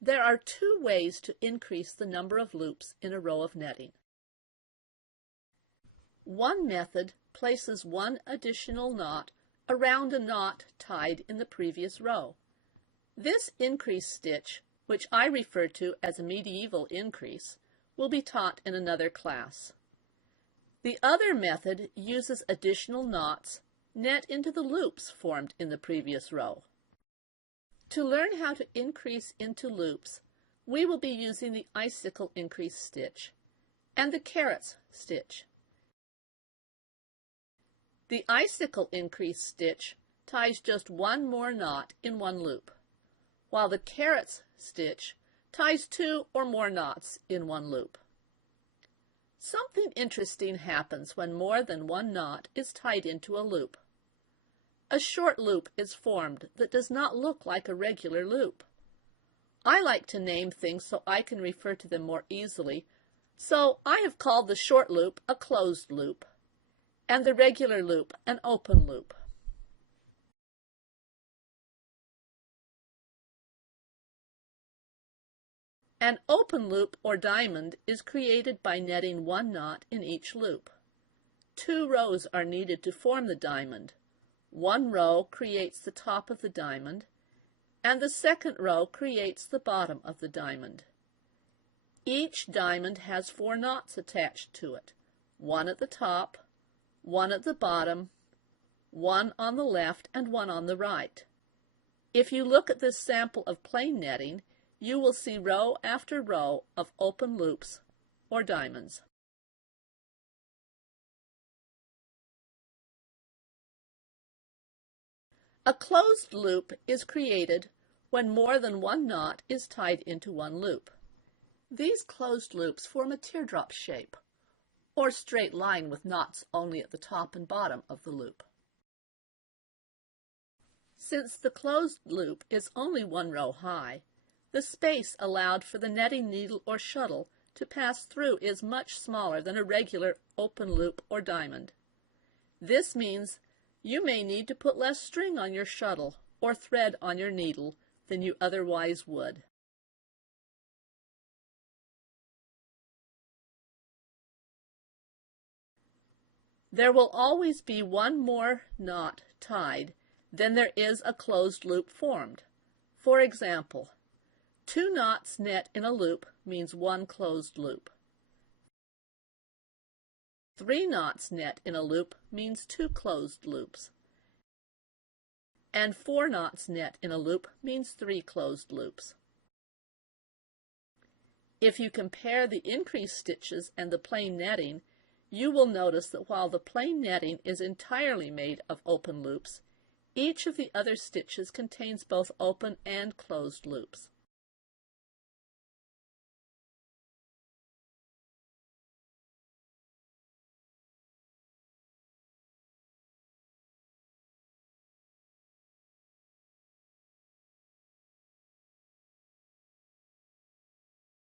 There are two ways to increase the number of loops in a row of netting. One method places one additional knot around a knot tied in the previous row. This increase stitch, which I refer to as a medieval increase, will be taught in another class. The other method uses additional knots net into the loops formed in the previous row. To learn how to increase into loops, we will be using the icicle increase stitch and the carrots stitch. The icicle increase stitch ties just one more knot in one loop, while the carrots stitch ties two or more knots in one loop. Something interesting happens when more than one knot is tied into a loop. A short loop is formed that does not look like a regular loop. I like to name things so I can refer to them more easily, so I have called the short loop a closed loop, and the regular loop an open loop. An open loop or diamond is created by netting one knot in each loop. Two rows are needed to form the diamond. One row creates the top of the diamond, and the second row creates the bottom of the diamond. Each diamond has 4 knots attached to it, one at the top, one at the bottom, one on the left, and one on the right. If you look at this sample of plain netting, you will see row after row of open loops or diamonds. A closed loop is created when more than one knot is tied into one loop. These closed loops form a teardrop shape, or straight line with knots only at the top and bottom of the loop. Since the closed loop is only one row high, the space allowed for the netting needle or shuttle to pass through is much smaller than a regular open loop or diamond. This means you may need to put less string on your shuttle or thread on your needle than you otherwise would. There will always be one more knot tied than there is a closed loop formed. For example, 2 knots net in a loop means one closed loop. 3 knots net in a loop means 2 closed loops. And 4 knots net in a loop means 3 closed loops. If you compare the increase stitches and the plain netting, you will notice that while the plain netting is entirely made of open loops, each of the other stitches contains both open and closed loops.